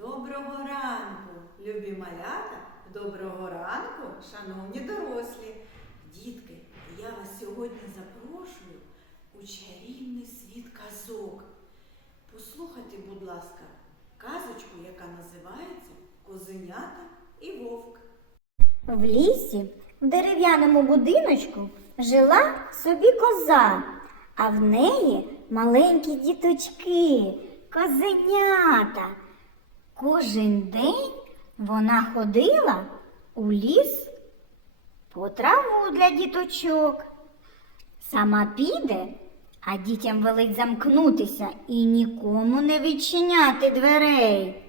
Доброго ранку, любі малята, доброго ранку, шановні дорослі. Дітки, я вас сьогодні запрошую у чарівний світ казок. Послухайте, будь ласка, казочку, яка називається Козенята і вовк. В лісі, в дерев'яному будиночку, жила собі коза, а в неї маленькі діточки, козенята. Кожен день вона ходила у ліс по траву для діточок. Сама піде, а дітям велить замкнутися і нікому не відчиняти дверей.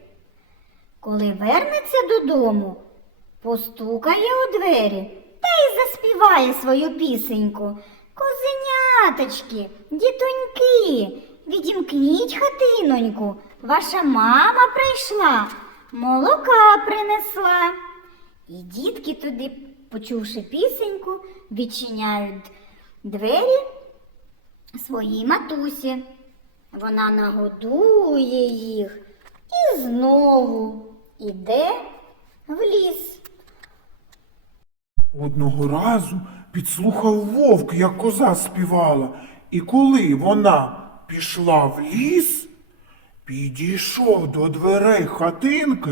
Коли вернеться додому, постукає у двері та й заспіває свою пісеньку. Козеняточки, дітоньки, відімкніть хатиноньку, ваша мама прийшла, молока принесла. І дітки туди, почувши пісеньку, відчиняють двері своїй матусі. Вона нагодує їх і знову іде в ліс. Одного разу підслухав вовк, як коза співала, і коли вона пішла в ліс, підійшов до дверей хатинки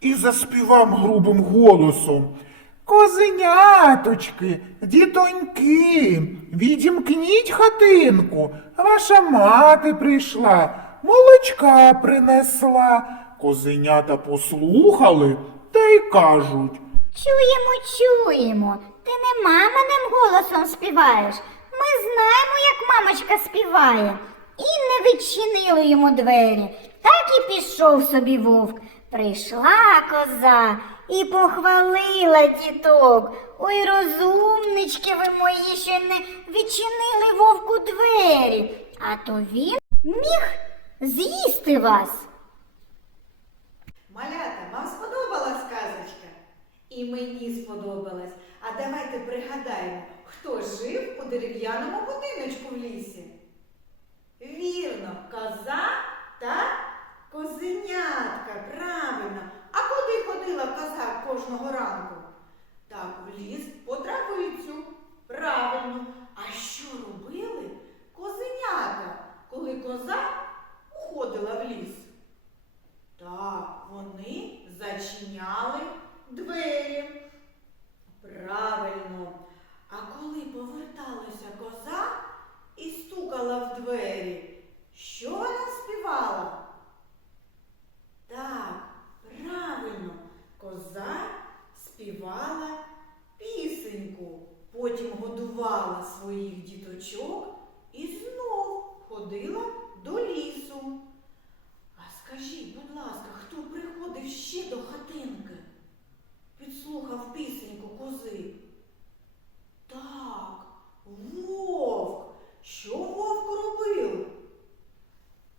і заспівав грубим голосом. Козеняточки, дітоньки, відімкніть хатинку, ваша мати прийшла, молочка принесла. Козенята послухали та й кажуть. Чуємо, чуємо. Ти не маминим голосом співаєш. Ми знаємо, як мамочка співає. Відчинили йому двері. Так і пішов собі вовк. Прийшла коза і похвалила діток. Ой, розумнички ви мої, що не відчинили вовку двері. А то він міг з'їсти вас. Малята, вам сподобалась казочка? І мені сподобалась. А давайте пригадаємо, хто жив у дерев'яному будиночку в лісі. Вірно, коза та козенятка. Правильно. А куди ходила коза кожного ранку? Так, в ліс по травицю. Правильно. А що робили козенята, коли коза уходила в ліс? Так, вони зачиняли двері. Правильно. А коли поверталася коза і стукала в двері, що вона співала? Так, правильно, коза співала пісеньку, потім годувала своїх діточок і знов ходила до лісу. А скажіть, будь ласка, хто приходив ще до хатинки? Підслухав пісеньку кози. Так, вовк. Що вовк робив?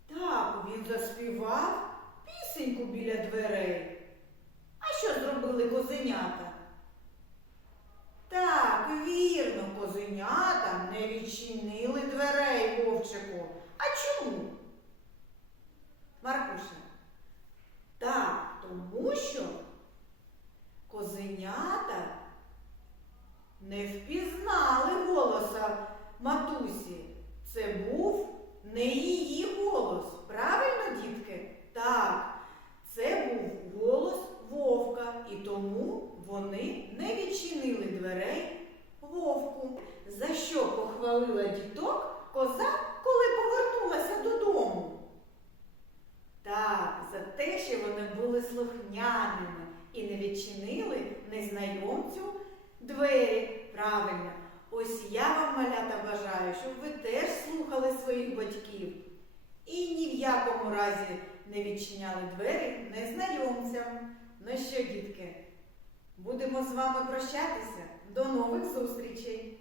Так, він заспівав пісеньку біля дверей. А що зробили козенята? Так, вірно, козенята не відчинили дверей вовчику. А чому? Маркуша. Так, тому що козенята не впізнали голоса матусі. Це був не її голос. Правильно, дітки? Так, це був голос вовка, і тому вони не відчинили дверей вовку. За що похвалила діток коза, коли повернулася додому? Так, за те, що вони були слухняними і не відчинили незнайомцю двері. Правильно. Ось я вам, малята, бажаю, щоб ви теж слухали своїх батьків і ні в якому разі не відчиняли двері незнайомцям. Ну що, дітки, будемо з вами прощатися. До нових зустрічей!